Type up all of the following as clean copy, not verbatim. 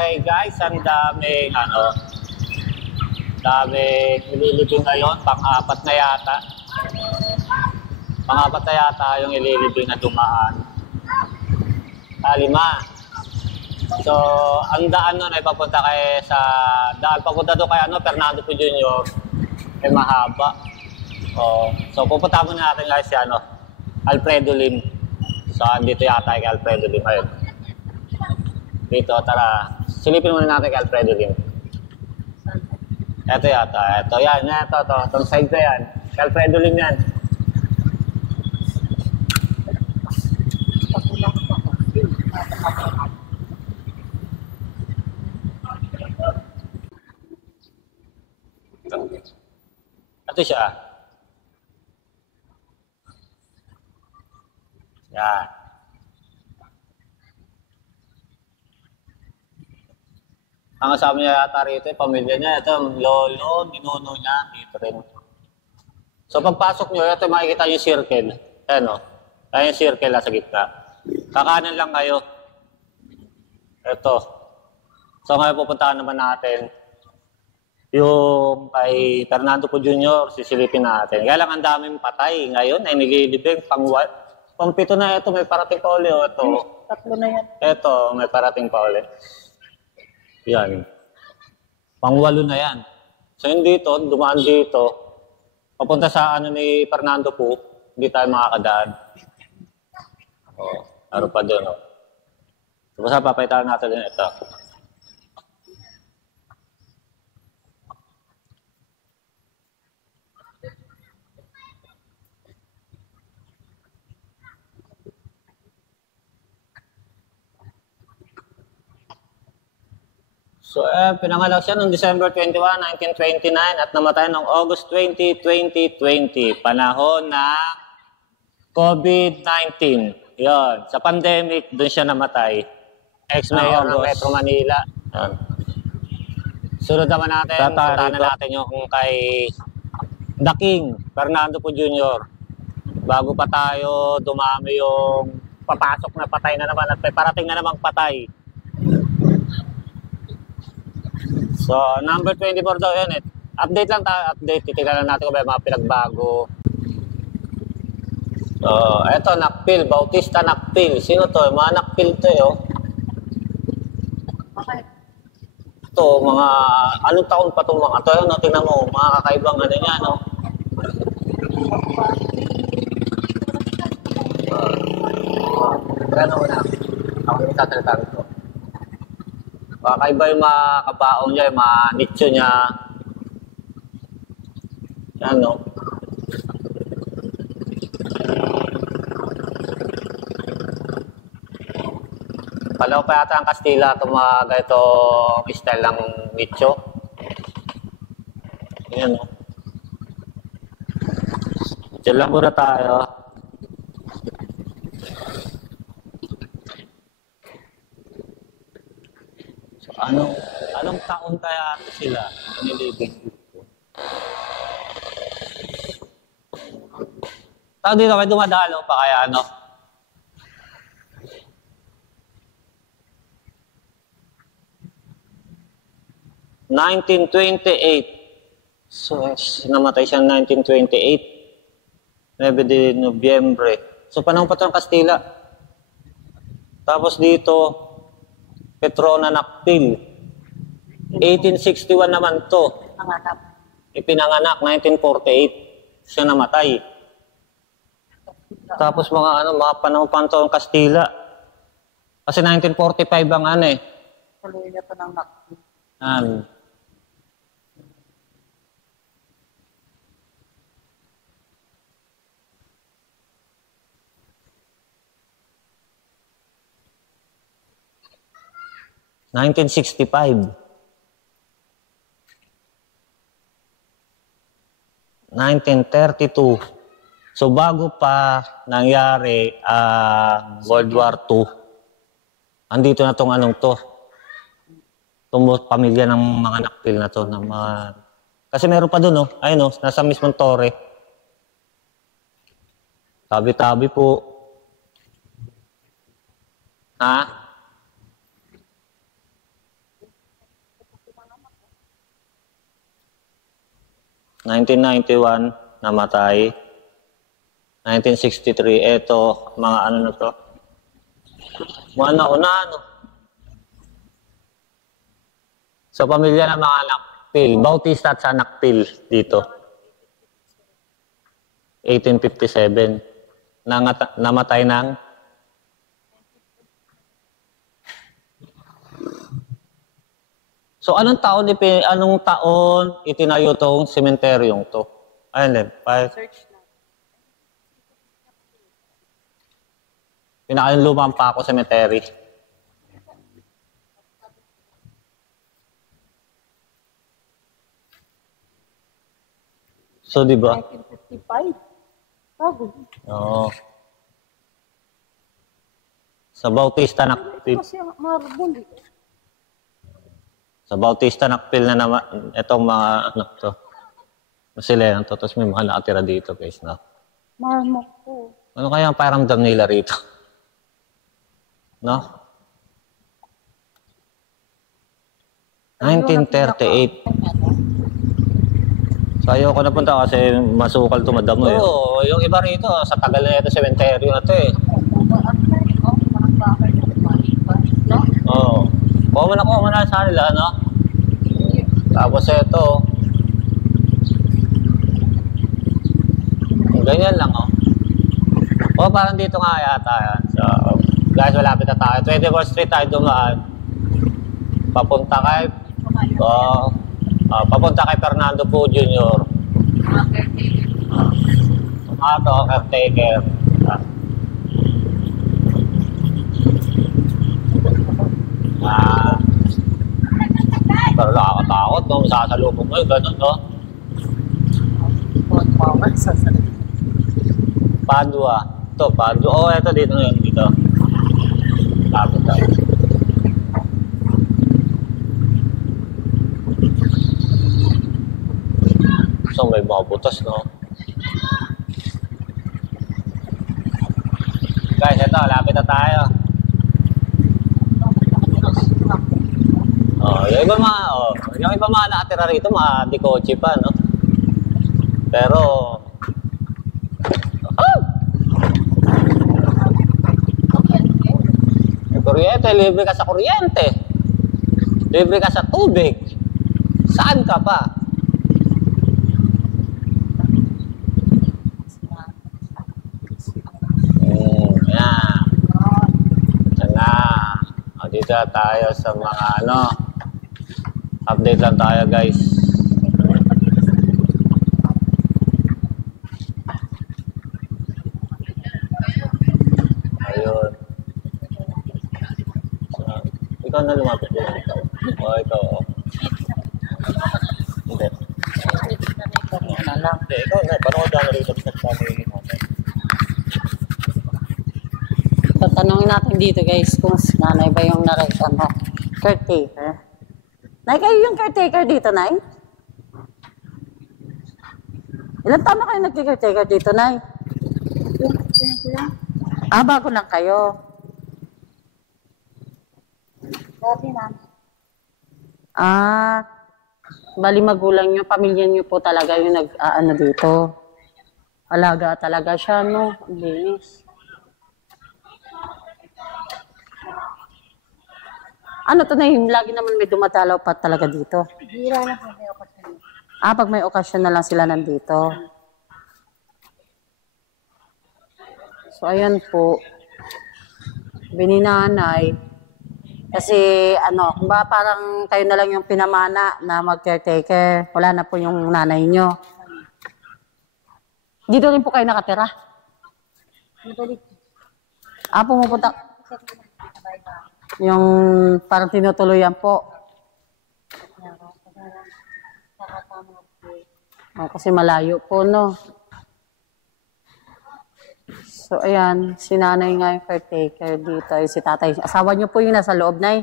Okay guys, ang daming ililibing ngayon, pang-apat na yata. Pang-apat na yata yung ililibing na dumaan. 5. So, ang daan nun ay papunta sa daan papunta doon kay Fernando Poe Jr. ay mahaba. So pupunta muna natin guys si Alfredo Lim. So, andito yata kay Alfredo Lim ayun. Dito, tara. Silipin muna natin kay Alfredo Lim. Ito yata. Ito, yan. Ito. Itong side ko yan. Kay Alfredo Lim yan. Ito siya. Yan. Ang kasama niya yata rito, pamilya niya, ito, lolo, ninuno niya, dito rin. So pagpasok niyo, ito makikita yung circle. Ayan o. Ayan yung circle sa gitna. Kakanan lang kayo. Ito. So ngayon pupuntahan naman natin yung kay Fernando Poe Jr. Sisilipin natin. Kaya lang ang daming patay. Ngayon ay nililibing pang 7 na ito, may parating pa uli. Ito. 3 na yan. Ito, may parating pa uli. Yan. Pang-8 na yan. So yun dito, dumaan dito. Papunta sa ni Fernando Poe, hindi tayo makakadaan. Ano pa doon. So basta papaitan natin din ito. So, pinanganak siya noong December 21, 1929 at namatay noong August 20, 2020. Panahon na COVID-19. Yon, sa pandemic, doon siya namatay. Ex-mayor ng Metro Manila. Yan. Sunod naman natin, puntahan natin yung kay The King, Fernando Poe Jr. Bago pa tayo dumami yung papasok na patay na naman at may parating na namang patay. So, number 24 daw yan. Update lang tayo, update. Titignan natin kung may mga pinagbago. So, eto, Nakpil, Bautista Nakpil. Sino to? Mga Nakpil to Ito, mga, anong taon pa itong mga to? Tingnan mo, mga kakaibang niya, no? Gano'n mo na. Ako yung tatalita ito. Kakaiba yung mga kabaong niya, yung mga nicho niya. Yan, no? Palaw pa yata ang Kastila itong mga ganitong style ng nicho. Yan, no? Diyan lang muna tayo. Anong taon kaya sila nilibing dito? Tao dito may dumadalo pa kaya 1928. So, namatay siya 1928. 9 de Nobyembre. So, panahon pa ito ng Kastila. Tapos dito, Petrona Nakpil. 1861 naman to. Ipinanganak, 1948. Siya namatay. Tapos mga panahon ng Kastila. Kasi 1945 ang ano eh. Tuloy na ito ng Nakpil. 1965. 1932. So bago pa nangyari ang World War II, andito na tong anong to. Itong pamilya ng mga Nakpil na to. Kasi meron pa dun, no? Ayun, no? Nasa mismong tore. Tabi-tabi po. Ha? (1991) namatay. 1963, eto, mga ano na to. Mga nauna, ano. So, pamilya ng mga Nakpil. Bautista at sa Nakpil dito. 1857. Namatay ng So, anong taon itinayo tong sementeryong to? Ayun din. Search na. Pinakalumang pa ako cemetery. So, di ba? 1955. Bago. Oo. Sa Bautista Nakpil. Kasi marble. Sa Bautista Nakpil na naman, itong mga ano to. Masilehan to. Tapos may mga nakatira dito, guys, na. Marmok po. Ano kaya ang paramdam nila rito? No? 1938. So, ayoko na punta kasi masukal to, madamo eh. Oo, yung iba rito, sa tagal na ito, sementeryo na to eh. Oo. Common na sa kanila, no? Tapos ito, ganyan lang, oh. O, parang dito nga yata yan. So, guys, malapit na tayo. 24th Street tayo dumaan. Papunta kay Fernando Po Jr. Caretaker. Pero nakakatakot, no? Masasalubong mo, gano'n, no? Padua. Ito, Padua. Oh, ito, dito ngayon, dito. Lapit tayo. So, may mga butas, no? Guys, ito, lapit na tayo. Yung iba mga nakatira rito, mga dikotse pa, no? Pero, kuryente, libre ka sa kuryente. Libre ka sa tubig. Saan ka pa? Yan. Yan na. O, dito tayo sa mga ano. Update lang tayo, guys. Ayun. So, ikaw na lumapit din. O, ikaw. Hindi. Hindi, ikaw na. Paano ko dami rito sa family natin? Tatanungin natin dito, guys, kung nanay ba yung caretaker. Nay, kayo yung caretaker dito, Nay? Ilan tama kayo nag-caretaker dito, Nay? Bago lang kayo. Dati na. Bali magulang nyo, pamilya nyo po talaga yung nag-ano dito. Alaga talaga siya, no? Ang linis. Ano to na lagi naman may dumadalaw pa talaga dito. Bira na po may okasyon. Pag may okasyon na lang sila nandito. So, ayan po. Bininanay. Kasi, parang kayo na lang yung pinamana na mag-caretaker. Wala na po yung nanay nyo. Dito rin po kayo nakatira? Nabalik. Pumupunta. Yung parang tinutuluyan po. Kasi malayo po, no? So, ayan. Si nanay nga yung caretaker dito. Si tatay. Asawa niyo po yung nasa loob, nay?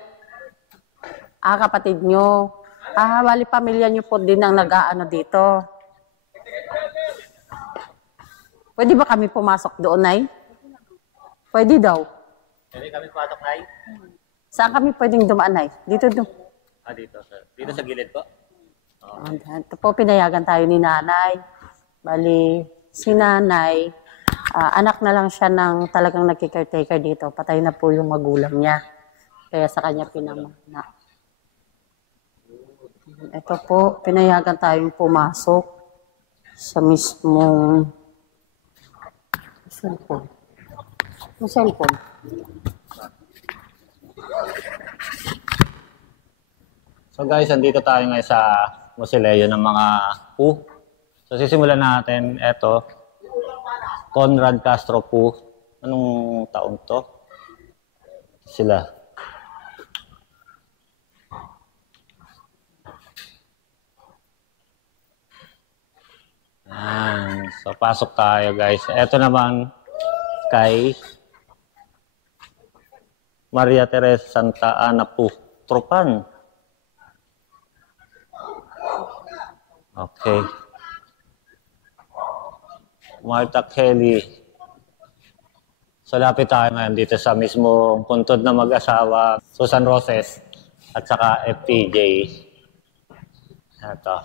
Kapatid niyo. Bali pamilya niyo po din ang nag-aano dito. Pwede ba kami pumasok doon, nay? Pwede daw. Pwede kami patok, Nay? Saan kami pwedeng dumaan, nay? Dito. Dito, sir. Dito sa gilid po? Ito po, pinayagan tayo ni nanay. Bali, si nanay, anak na lang siya ng talagang nagkikaretaker dito. Patay na po yung magulang niya. Kaya sa kanya pinamana. Ito po, pinayagan tayong pumasok sa mismong cellphone. Yung cellphone. So guys, andito tayo ngayon sa mausoleo ng mga Pu. So sisimulan natin, eto, Conrad Castro Pu. Anong taon to? Sila. So pasok tayo guys. Eto naman kay Maria Teresa Santa Ana Pu. Tropan. Okay. Martha Kelly. So lapit tayo ngayon dito sa mismong puntod na mag-asawa, Susan Roses at saka FPJ. Ito.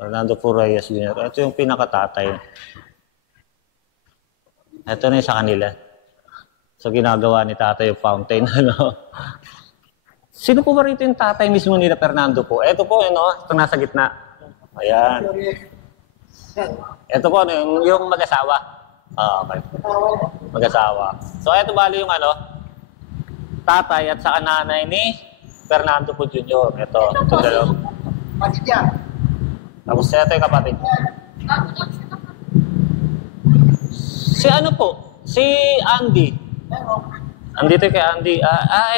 Fernando Reyes Jr. Ito yung pinakatatay. Ito na yung sa kanila. So ginagawa ni tatay yung fountain. Sino po ba rito yung tatay mismo nila Fernando po? Ito po, ito nasa gitna. Ayan. Ito po, yung mag-asawa. Okay. Mag-asawa. So, ito bali yung tatay at saka nanay ni Fernando po Jr. Ito dalawa. Tapos ito yung kapatid. Si ano po? Si Andy. Andito kay Andy.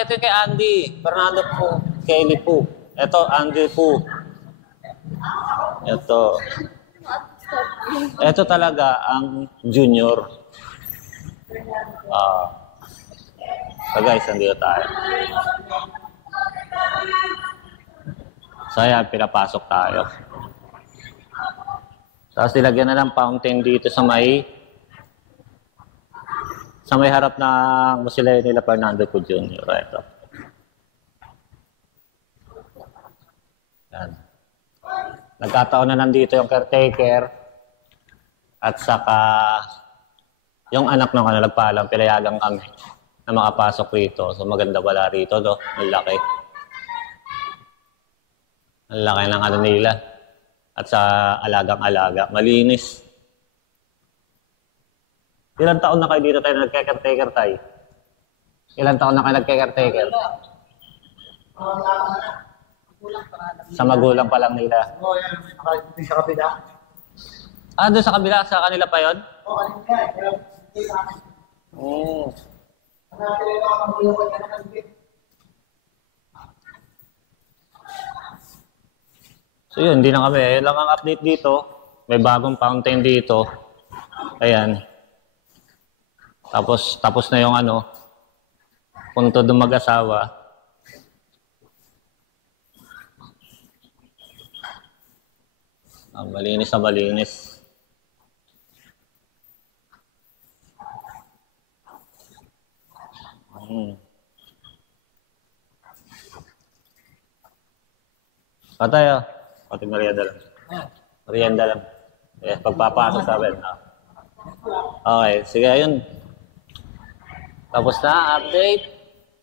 Ito kay Andy. Fernando po. Kelly po. Ito, Andy po. Ito. Ito talaga ang junior. So guys, andito tayo. So ayan, pinapasok tayo. Tapos nilagyan na ng fountain dito sa may harap ng mausoleo nila Fernando po Jr. Ito. Yan. Nagkataon na nandito yung caretaker at saka yung anak ng nagpaalam, pinayagan kami na makapasok rito. So maganda wala rito, no? Ang laki. Ang laki ng nila. At sa alagang-alaga. Malinis. Ilang taon na kayo dito tayo nagke-caretaker tayo? Ilang taon na kayo nagke-caretaker? Sa magulang pa lang nila. Oo, yan. Nakalimutin sa kapila. Doon sa kabila, sa kanila pa yun? Oo, kanina. Pero hindi sa akin. Hanapin rin ako ng bulo ko yan nakalimutin. So yun, hindi na kami. Ayun lang ang update dito. May bagong fountain dito. Ayan. Tapos na yung puntod ng mag-asawa. Malinis na malinis. Patay Pati merienda lang. Merienda lang. Pagpapasok sa amin. Okay, sige, ayun. Tapos na, update.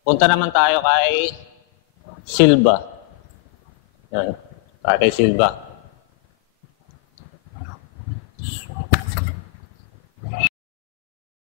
Punta naman tayo kay Silva. Yan. Tayo kay Silva.